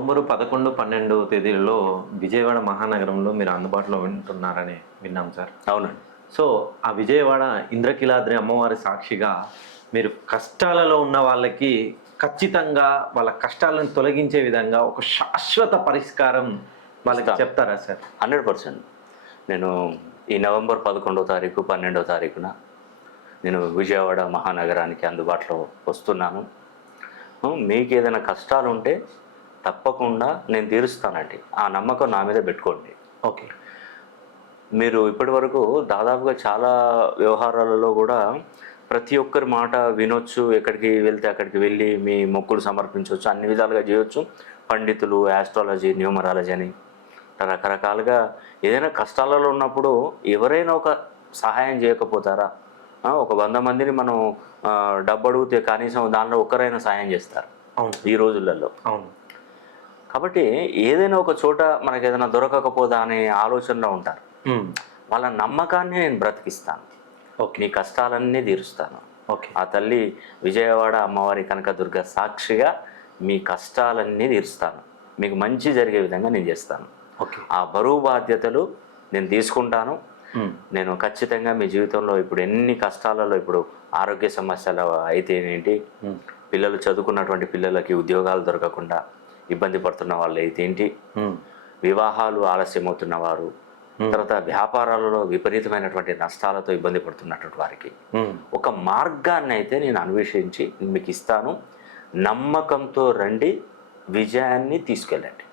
November 11, 12 తేదీలలో విజయవాడ మహానగరంలో మీరు అందుబాటులో ఉంటున్నారని విన్నాం సార్. అవునండి. సో, ఆ విజయవాడ ఇంద్రకీలాద్రి అమ్మవారి సాక్షిగా మీరు కష్టాలలో ఉన్న వాళ్ళకి ఖచ్చితంగా వాళ్ళ కష్టాలను తొలగించే విధంగా ఒక శాశ్వత పరిష్కారం వాళ్ళకి ఇస్తాను. చెప్తారా సార్? 100%. నేను ఈ నవంబర్ 11వ తారీఖు, 12వ తారీఖున నేను విజయవాడ మహానగరానికి అందుబాటులో వస్తున్నాను. మీకు ఏదైనా కష్టాలు ఉంటే తప్పకుండా నేను తీరుస్తానండి. ఆ నమ్మకం నా మీద పెట్టుకోండి. ఓకే. మీరు ఇప్పటివరకు దాదాపుగా చాలా వ్యవహారాలలో కూడా ప్రతి ఒక్కరి మాట వినొచ్చు, ఎక్కడికి వెళ్తే అక్కడికి వెళ్ళి మీ మొక్కులు సమర్పించవచ్చు, అన్ని విధాలుగా చేయొచ్చు. పండితులు, ఆస్ట్రాలజీ, న్యూమరాలజీ అని రకరకాలుగా ఏదైనా కష్టాలలో ఉన్నప్పుడు ఎవరైనా ఒక సహాయం చేయకపోతారా? ఒక 100 మందిని మనం డబ్బు అడిగితే కనీసం దానిలో ఒక్కరైనా సహాయం చేస్తారు అవును ఈ రోజులలో. అవును. కాబట్టి ఏదైనా ఒక చోట మనకి ఏదైనా దొరకకపోదా అనే ఆలోచనలో ఉంటారు. వాళ్ళ నమ్మకాన్ని నేను బ్రతికిస్తాను. ఓకే. నీ కష్టాలన్నీ తీరుస్తాను. ఓకే. ఆ తల్లి విజయవాడ అమ్మవారి కనకదుర్గ సాక్షిగా మీ కష్టాలన్నీ తీరుస్తాను. మీకు మంచి జరిగే విధంగా నేను చేస్తాను. ఓకే. ఆ బరువు బాధ్యతలు నేను తీసుకుంటాను. నేను ఖచ్చితంగా మీ జీవితంలో ఇప్పుడు ఎన్ని కష్టాలలో, ఇప్పుడు ఆరోగ్య సమస్యలు అయితే ఏంటి, పిల్లలు చదువుకున్నటువంటి పిల్లలకి ఉద్యోగాలు దొరకకుండా ఇబ్బంది పడుతున్న వాళ్ళు అయితే ఏంటి, వివాహాలు ఆలస్యమవుతున్న వారు, తర్వాత వ్యాపారాలలో విపరీతమైనటువంటి నష్టాలతో ఇబ్బంది పడుతున్నటువంటి వారికి ఒక మార్గాన్ని అయితే నేను అన్వేషించి మీకు ఇస్తాను. నమ్మకంతో రండి, విజయాన్ని తీసుకెళ్ళండి.